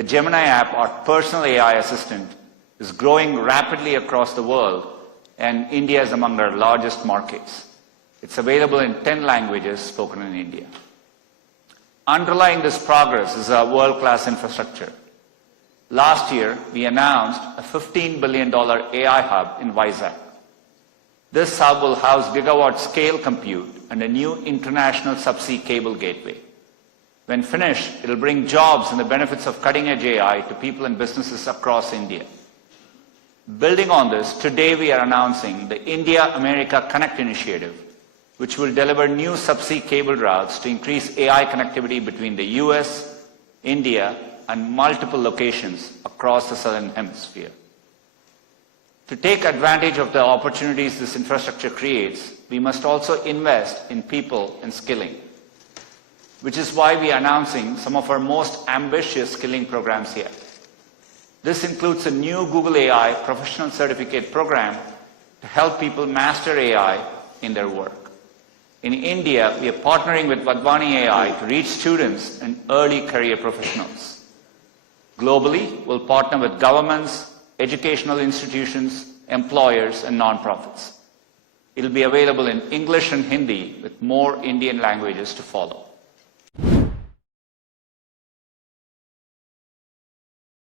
The Gemini app, our personal AI assistant, is growing rapidly across the world, and India is among our largest markets. It's available in 10 languages spoken in India. Underlying this progress is a world-class infrastructure. Last year, we announced a $15 billion AI hub in Vizag. This hub will house gigawatt-scale compute and a new international subsea cable gateway. When finished, it will bring jobs and the benefits of cutting-edge AI to people and businesses across India. Building on this, today we are announcing the India-America Connect initiative, which will deliver new subsea cable routes to increase AI connectivity between the US, India, and multiple locations across the Southern Hemisphere. To take advantage of the opportunities this infrastructure creates, we must also invest in people and skilling, which is why we are announcing some of our most ambitious skilling programs here. This includes a new Google AI professional certificate program to help people master AI in their work. In India, we are partnering with Vadvani AI to reach students and early career professionals. Globally, we'll partner with governments, educational institutions, employers, and nonprofits. It will be available in English and Hindi, with more Indian languages to follow.